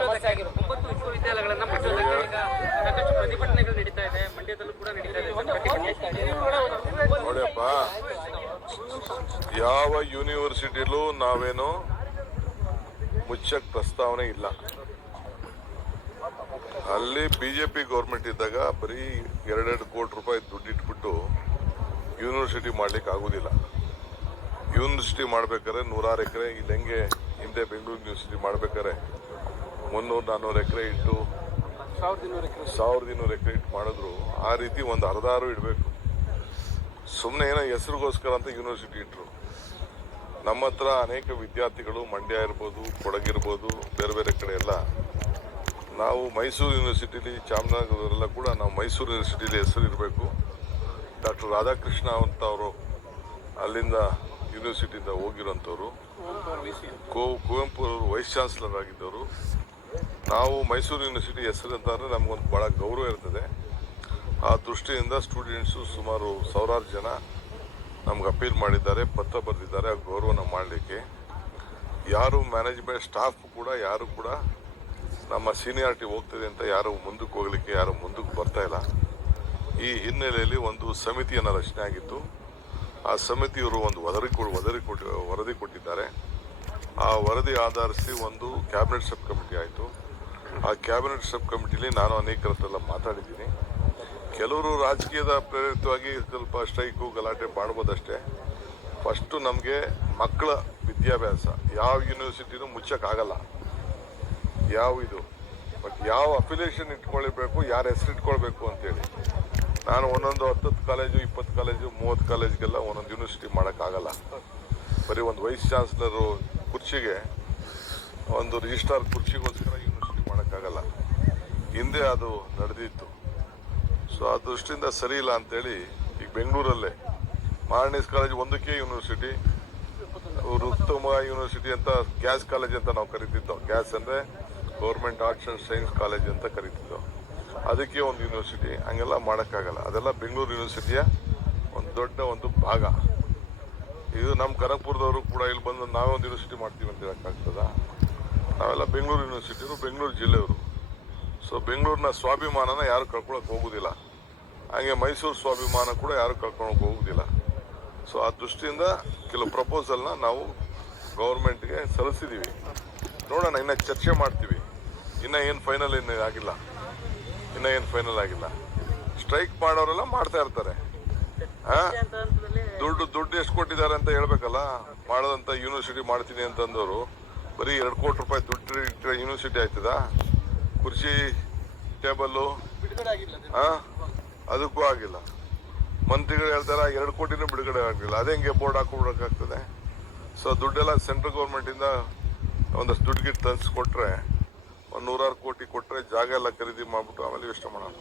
ಸಮಸ್ಯೆ ಆಗಿರುತ್ತೆ ಒಂಬತ್ತು ವಿಶ್ವವಿದ್ಯಾಲಯಗಳನ್ನ ಮುಚ್ಚೋದಕ್ಕೆ ಈಗ ಸಾಕಷ್ಟು ಪ್ರತಿಭಟನೆಗಳು ನಡೀತಾ ಇದೆ. ಮಂಡ್ಯದಲ್ಲೂ ಕೂಡ ನಡೀತಾ ಇದೆ. ಪ್ರತಿಭಟನೆ ನೋಡಿಯಪ್ಪ ಯಾವ ಯೂನಿವರ್ಸಿಟಿಲೂ ನಾವೇನು ಮುಚ್ಚಕ್ ಪ್ರಸ್ತಾವನೆ ಇಲ್ಲ. ಅಲ್ಲಿ ಬಿಜೆಪಿ ಗೌರ್ಮೆಂಟ್ ಇದ್ದಾಗ ಬರೀ ಎರಡೆರಡು ಕೋಟಿ ರೂಪಾಯಿ ದುಡ್ಡು ಇಟ್ಬಿಟ್ಟು ಯೂನಿವರ್ಸಿಟಿ ಮಾಡ್ಲಿಕ್ಕೆ ಆಗುದಿಲ್ಲ. ಯೂನಿವರ್ಸಿಟಿ ಮಾಡ್ಬೇಕಾದ್ರೆ ನೂರಾರು ಎಕರೆ ಇಲ್ಲಿ ಹೆಂಗೆ ಹಿಂದೆ ಬೆಂಗಳೂರು ಯೂನಿವರ್ಸಿಟಿ ಮಾಡ್ಬೇಕಾದ್ರೆ ಮುನ್ನೂರು ನಾನ್ನೂರು ಎಕರೆ ಇಟ್ಟು ಸಾವಿರದ ಇನ್ನೂರು ಎಕರೆ. ಇಟ್ಟು ಮಾಡಿದ್ರು. ಆ ರೀತಿ ಒಂದು ಅರ್ಧಾರು ಇಡಬೇಕು. ಸುಮ್ಮನೆ ಏನೋ ಹೆಸರಿಗೋಸ್ಕರ ಅಂತ ಯೂನಿವರ್ಸಿಟಿ ಇಟ್ಟರು ನಮ್ಮ ಹತ್ರ ಅನೇಕ ವಿದ್ಯಾರ್ಥಿಗಳು ಮಂಡ್ಯ ಇರ್ಬೋದು ಕೊಡಗಿರ್ಬೋದು ಬೇರೆ ಬೇರೆ ಕಡೆ ಎಲ್ಲ. ನಾವು ಮೈಸೂರು ಯೂನಿವರ್ಸಿಟಿಲಿ ಚಾಮರಾಜನಗರದಲ್ಲ ಕೂಡ ನಾವು ಮೈಸೂರು ಯೂನಿವರ್ಸಿಟಿಲಿ ಹೆಸರು ಇರಬೇಕು. ಡಾಕ್ಟರ್ ರಾಧಾಕೃಷ್ಣ ಅಂತ ಅವರು ಅಲ್ಲಿಂದ ಯೂನಿವರ್ಸಿಟಿಯಿಂದ ಹೋಗಿರೋಂಥವ್ರು ಕೋ ಕುವೆಂಪು ಅವರು ವೈಸ್ ಚಾನ್ಸಲರ್ ಆಗಿದ್ದವರು. ನಾವು ಮೈಸೂರು ಯೂನಿವರ್ಸಿಟಿ ಹೆಸರು ಅಂತಂದ್ರೆ ನಮಗೊಂದು ಭಾಳ ಗೌರವ ಇರ್ತದೆ. ಆ ದೃಷ್ಟಿಯಿಂದ ಸ್ಟೂಡೆಂಟ್ಸು ಸುಮಾರು ಸಾವಿರಾರು ಜನ ನಮ್ಗೆ ಅಪೀಲ್ ಮಾಡಿದ್ದಾರೆ, ಪತ್ರ ಬರೆದಿದ್ದಾರೆ, ಆ ಗೌರವನ ಮಾಡಲಿಕ್ಕೆ. ಯಾರು ಮ್ಯಾನೇಜ್ಮೆಂಟ್ ಸ್ಟಾಫ್ ಕೂಡ, ಯಾರು ಕೂಡ ನಮ್ಮ ಸೀನಿಯಾರಿಟಿ ಹೋಗ್ತದೆ ಅಂತ ಯಾರು ಮುಂದಕ್ಕೆ ಹೋಗ್ಲಿಕ್ಕೆ, ಯಾರು ಮುಂದಕ್ಕೆ ಬರ್ತಾ ಇಲ್ಲ. ಈ ಹಿನ್ನೆಲೆಯಲ್ಲಿ ಒಂದು ಸಮಿತಿಯನ್ನು ರಚನೆ ಆಗಿತ್ತು. ಆ ಸಮಿತಿಯವರು ಒಂದು ವರದಿ ವರದಿ ಕೊಟ್ಟಿದ್ದಾರೆ. ಆ ವರದಿ ಆಧರಿಸಿ ಒಂದು ಕ್ಯಾಬಿನೆಟ್ ಸಬ್ ಕಮಿಟಿ ಆಯಿತು. ಆ ಕ್ಯಾಬಿನೆಟ್ ಸಬ್ ಕಮಿಟಿಲಿ ನಾನು ಅನೇಕರ ಹತ್ರ ಮಾತಾಡಿದ್ದೀನಿ. ಕೆಲವರು ರಾಜಕೀಯದ ಪ್ರೇರಿತವಾಗಿ ಸ್ವಲ್ಪ ಸ್ಟ್ರೈಕು ಗಲಾಟೆ ಮಾಡ್ಬೋದಷ್ಟೇ. ಫಸ್ಟು ನಮಗೆ ಮಕ್ಕಳ ವಿದ್ಯಾಭ್ಯಾಸ. ಯಾವ ಯೂನಿವರ್ಸಿಟಿನೂ ಮುಚ್ಚಕ್ಕಾಗಲ್ಲ. ಯಾವ ಇದು? ಬಟ್ ಯಾವ ಅಫಿಲಿಯೇಷನ್ ಇಟ್ಕೊಳ್ಬೇಕು, ಯಾರ ಹೆಸರು ಇಟ್ಕೊಳ್ಬೇಕು ಅಂತೇಳಿ. ನಾನು ಒಂದೊಂದು ಹತ್ತತ್ತು ಕಾಲೇಜು ಇಪ್ಪತ್ತು ಕಾಲೇಜು ಮೂವತ್ತು ಕಾಲೇಜ್ಗೆಲ್ಲ ಒಂದೊಂದು ಯೂನಿವರ್ಸಿಟಿ ಮಾಡೋಕ್ಕಾಗಲ್ಲ. ಬರೀ ಒಂದು ವೈಸ್ ಚಾನ್ಸಲರು ಕುರ್ಚಿಗೆ ಒಂದು ರಿಜಿಸ್ಟ್ರಾರ್ ಕುರ್ಚಿಗೋಸ್ಕರ ಯೂನಿವರ್ಸಿಟಿ ಮಾಡೋಕ್ಕಾಗಲ್ಲ. ಹಿಂದೆ ಅದು ನಡೆದಿತ್ತು. ಸೊ ಆ ದೃಷ್ಟಿಯಿಂದ ಸರಿ ಇಲ್ಲ ಅಂತೇಳಿ ಈಗ ಬೆಂಗಳೂರಲ್ಲೇ ಮಾರ್ನಿಸ್ ಕಾಲೇಜ್ ಒಂದಕ್ಕೆ ಯೂನಿವರ್ಸಿಟಿ ಉತ್ತಮ ಯೂನಿವರ್ಸಿಟಿ ಅಂತ ಗ್ಯಾಸ್ ಕಾಲೇಜ್ ಅಂತ ನಾವು ಕರಿತಿದ್ದೋ. ಗ್ಯಾಸ್ ಅಂದ್ರೆ government arts and science college ಅಂತ ಕರಿತಿದ್ದೋ. ಅದಕ್ಕೆ ಒಂದು ಯೂನಿವರ್ಸಿಟಿ ಹಂಗೆಲ್ಲ ಮಾಡೋಕ್ಕಾಗಲ್ಲ. ಅದೆಲ್ಲ ಬೆಂಗಳೂರು ಯೂನಿವರ್ಸಿಟಿಯ ಒಂದು ದೊಡ್ಡ ಒಂದು ಭಾಗ. ಇದು ನಮ್ಮ ಕನಕಪುರದವರು ಕೂಡ ಇಲ್ಲಿ ಬಂದು ನಾವೇ ಒಂದು ಯೂನಿವರ್ಸಿಟಿ ಮಾಡ್ತೀವಿ ಅಂತ ಹೇಳಕ್ಕಾಗ್ತದ ನಾವೆಲ್ಲ ಬೆಂಗಳೂರು ಯೂನಿವರ್ಸಿಟಿ ಬೆಂಗಳೂರು ಜಿಲ್ಲೆಯವರು. ಸೊ ಬೆಂಗಳೂರಿನ ಸ್ವಾಭಿಮಾನನ ಯಾರು ಕಳ್ಕೊಳಕ್ ಹೋಗುದಿಲ್ಲ. ಹಾಗೆ ಮೈಸೂರು ಸ್ವಾಭಿಮಾನ ಕೂಡ ಯಾರು ಕಳ್ಕೊಳಕ್ ಹೋಗುದಿಲ್ಲ. ಸೊ ಆ ದೃಷ್ಟಿಯಿಂದ ಕೆಲವು ಪ್ರಪೋಸಲ್ನ ನಾವು ಗೌರ್ಮೆಂಟ್ಗೆ ಸಲ್ಲಿಸಿದ್ದೀವಿ ನೋಡೋಣ, ಇನ್ನ ಚರ್ಚೆ ಮಾಡ್ತೀವಿ. ಇನ್ನ ಏನು ಫೈನಲ್ ಏನು ಆಗಿಲ್ಲ. ಇನ್ನ ಏನು ಫೈನಲ್ ಆಗಿಲ್ಲ. ಸ್ಟ್ರೈಕ್ ಮಾಡೋರೆಲ್ಲ ಮಾಡ್ತಾ ಇರ್ತಾರೆ? ದುಡ್ಡು ದುಡ್ಡು ಎಷ್ಟು ಕೊಟ್ಟಿದ್ದಾರೆ ಅಂತ ಹೇಳ್ಬೇಕಲ್ಲ? ಮಾಡದಂತ ಯೂನಿವರ್ಸಿಟಿ ಮಾಡ್ತೀನಿ ಅಂತಂದವರು. ಬರೀ ಎರಡು ಕೋಟಿ ರೂಪಾಯಿ ದುಡ್ಡು ಇಟ್ಟರೆ ಯೂನಿವರ್ಸಿಟಿ ಆಯ್ತದ? ಕುರ್ಚಿ ಟೇಬಲ್ಲು ಹಾ? ಅದಕ್ಕೂ ಆಗಿಲ್ಲ. ಮಂತ್ರಿಗಳು ಹೇಳ್ತಾರೆ ಎರಡು ಕೋಟಿನೂ ಬಿಡುಗಡೆ ಆಗಿಲ್ಲ ಅದೇ ಹೆಂಗೆ ಬೋರ್ಡ್ ಹಾಕೊಬಿಡೋಕ್ಕಾಗ್ತದೆ ಸೊ ದುಡ್ಡೆಲ್ಲ ಸೆಂಟ್ರಲ್ ಗೌರ್ಮೆಂಟಿಂದ ಒಂದಷ್ಟು ದುಡ್ಡು ಗಿಟ್ಟು ಕೊಟ್ರೆ ಒಂದು ನೂರಾರು ಕೋಟಿ ಕೊಟ್ಟರೆ ಜಾಗ ಎಲ್ಲ ಖರೀದಿ ಮಾಡ್ಬಿಟ್ಟು ಆಮೇಲೆ ಇಷ್ಟ ಮಾಡೋಣ.